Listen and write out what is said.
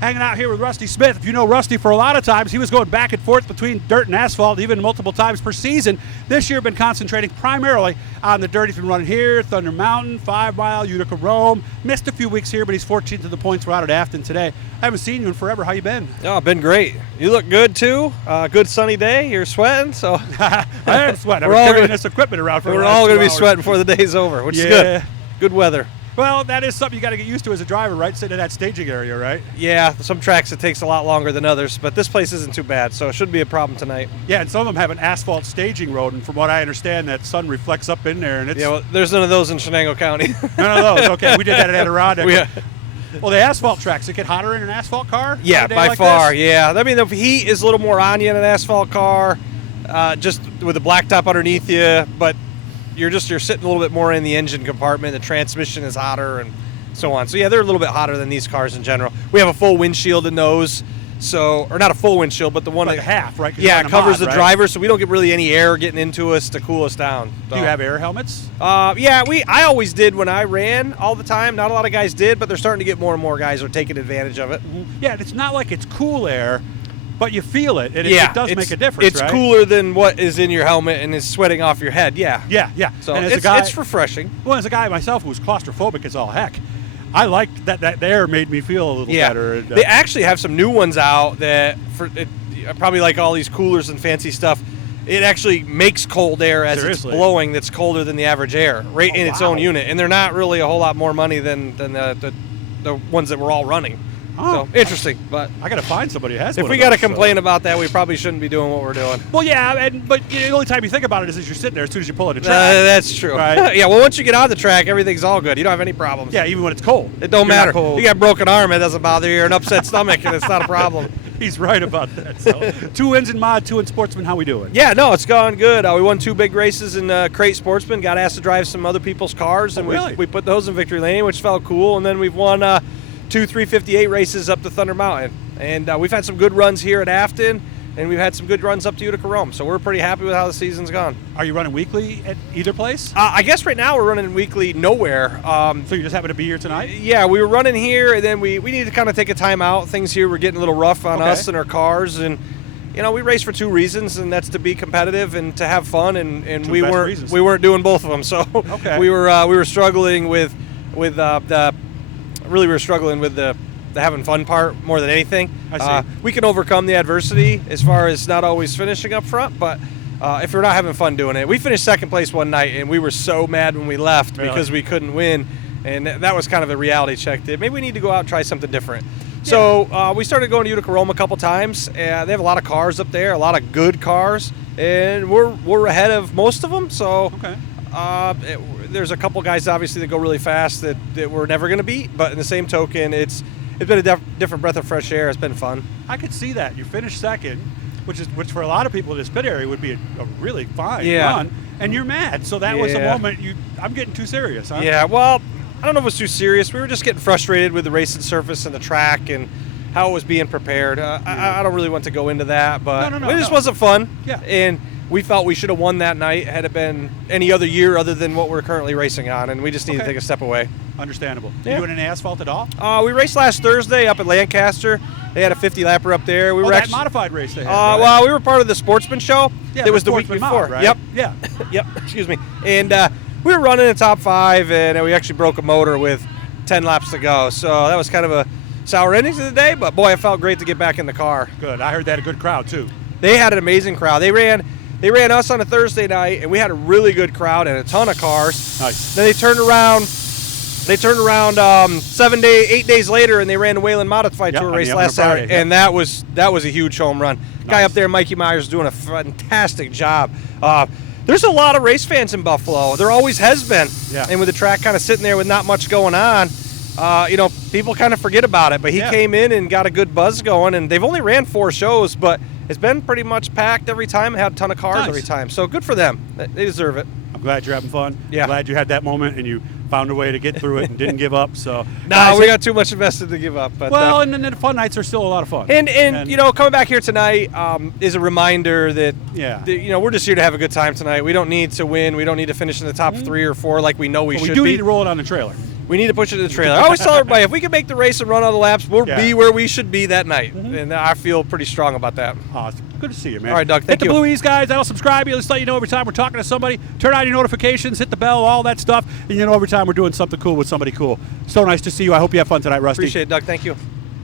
Hanging out here with Rusty Smith. If you know Rusty, for a lot of times he was going back and forth between dirt and asphalt, even multiple times per season. This year, been concentrating primarily on the dirt. He's been running here, Thunder Mountain, 5 Mile, Utica Rome. Missed a few weeks here, but he's 14th to the points. We're out at Afton today. I haven't seen you in forever. How you been? Oh, been great. You look good too. Good sunny day. You're sweating, so I am sweating. We're carrying this equipment around for we're all going to be sweating before the day's over, which is good. Good weather. Well, that is something you got to get used to as a driver, right? Sitting in that staging area, right? Yeah, some tracks it takes a lot longer than others, but this place isn't too bad, so it shouldn't be a problem tonight. Yeah, and some of them have an asphalt staging road, and from what I understand, that sun reflects up in there, and it's... Yeah, well, there's none of those in Shenango County. None of those. Okay, we did that at Adirondack. Well, the asphalt tracks, it get hotter in an asphalt car? Yeah, by far, yeah. I mean, the heat is a little more on you in an asphalt car, just with the blacktop underneath you, but you're sitting a little bit more in the engine compartment. The transmission is hotter and so on. So, yeah, they're a little bit hotter than these cars in general. We have a full windshield in those, or not a full windshield, but the one like half, right? Yeah, it covers the driver, so we don't get really any air getting into us to cool us down. So. Do you have air helmets? Yeah, I always did when I ran all the time. Not a lot of guys did, but they're starting to get more and more guys who are taking advantage of it. Mm-hmm. Yeah, it's not like it's cool air, but you feel it, and it does make a difference, It's cooler than what is in your helmet and is sweating off your head, yeah. Yeah. So it's refreshing. Well, as a guy myself who's claustrophobic as all heck, I liked that the air made me feel a little better. And, they actually have some new ones out that, probably like all these coolers and fancy stuff, it actually makes cold air as it's blowing that's colder than the average air, right in its own unit. And they're not really a whole lot more money than the ones that we're all running. Oh. So, interesting, but I got to find somebody who has one. If we got to complain about that, we probably shouldn't be doing what we're doing. Well, yeah, but the only time you think about it is as you're sitting there as soon as you pull out the track. That's true. Right? Yeah, well, once you get on the track, everything's all good. You don't have any problems. Yeah, even when it's cold. It don't matter. You got a broken arm, it doesn't bother you, or an upset stomach, and it's not a problem. He's right about that. So, 2 wins in Mod, 2 in Sportsman. How we doing? Yeah, no, it's gone good. We won 2 big races in Crate Sportsman. Got asked to drive some other people's cars, and we put those in victory lane, which felt cool. And then we've won 2 358 races up to Thunder Mountain. And we've had some good runs here at Afton, and we've had some good runs up to Utica Rome. So we're pretty happy with how the season's gone. Are you running weekly at either place? I guess right now we're running weekly nowhere. So you just happen to be here tonight? Yeah, we were running here, and then we needed to kind of take a time out. Things here were getting a little rough on us and our cars, and we race for 2 reasons, and that's to be competitive and to have fun, and we weren't doing both of them. So we were struggling with the having fun part more than anything. I see. We can overcome the adversity as far as not always finishing up front, but if we're not having fun doing it. We finished second place one night, and we were so mad when we left because we couldn't win, and that was kind of a reality check that maybe we need to go out and try something different. Yeah. So we started going to Utica Rome a couple times, and they have a lot of cars up there, a lot of good cars, and we're ahead of most of them. So there's a couple guys obviously that go really fast that we're never going to beat, but in the same token, it's been a different breath of fresh air. It's been fun. I could see that. You finished second, which for a lot of people in this pit area would be a really fine run, and you're mad. So that was a moment I'm getting too serious, huh? Yeah, well, I don't know if it was too serious. We were just getting frustrated with the racing surface and the track and how it was being prepared. I don't really want to go into that, but it just wasn't fun. Yeah. And we felt we should have won that night had it been any other year other than what we're currently racing on, and we just need to take a step away. Understandable. Yeah. You doing any asphalt at all? We raced last Thursday up at Lancaster. They had a 50-lapper up there. That modified race they had, right? Well, we were part of the Sportsman show. Yeah, it was the week before. Mod, right? Yep. Yeah. Yep. Excuse me. And we were running in top 5, and we actually broke a motor with 10 laps to go. So that was kind of a sour ending to the day, but boy, it felt great to get back in the car. Good. I heard they had a good crowd too. They had an amazing crowd. They ran us on a Thursday night, and we had a really good crowd and a ton of cars. Nice. Then they turned around 8 days later, and they ran the Wayland Modified Tour race last Saturday, and that was a huge home run. Nice. Guy up there, Mikey Myers, is doing a fantastic job. There's a lot of race fans in Buffalo. There always has been. Yeah. And with the track kind of sitting there with not much going on, people kind of forget about it. But he came in and got a good buzz going, and they've only ran 4 shows, but it's been pretty much packed every time. Had a ton of cars every time. So good for them. They deserve it. I'm glad you're having fun. Yeah. I'm glad you had that moment and you found a way to get through it and didn't give up. So we got too much invested to give up. But, and then the fun nights are still a lot of fun. And coming back here tonight is a reminder that we're just here to have a good time tonight. We don't need to win. We don't need to finish in the top 3 or 4 like we know we should be. We do need to roll it on the trailer. We need to push it to the trailer. I always tell everybody, if we can make the race and run all the laps, we'll be where we should be that night. And I feel pretty strong about that. Awesome. Good to see you, man. All right, Doug, thank you. Hit the Blue E's, guys. That'll subscribe you. Let's let you know every time we're talking to somebody. Turn on your notifications, hit the bell, all that stuff. And you know every time we're doing something cool with somebody cool. So nice to see you. I hope you have fun tonight, Rusty. Appreciate it, Doug. Thank you.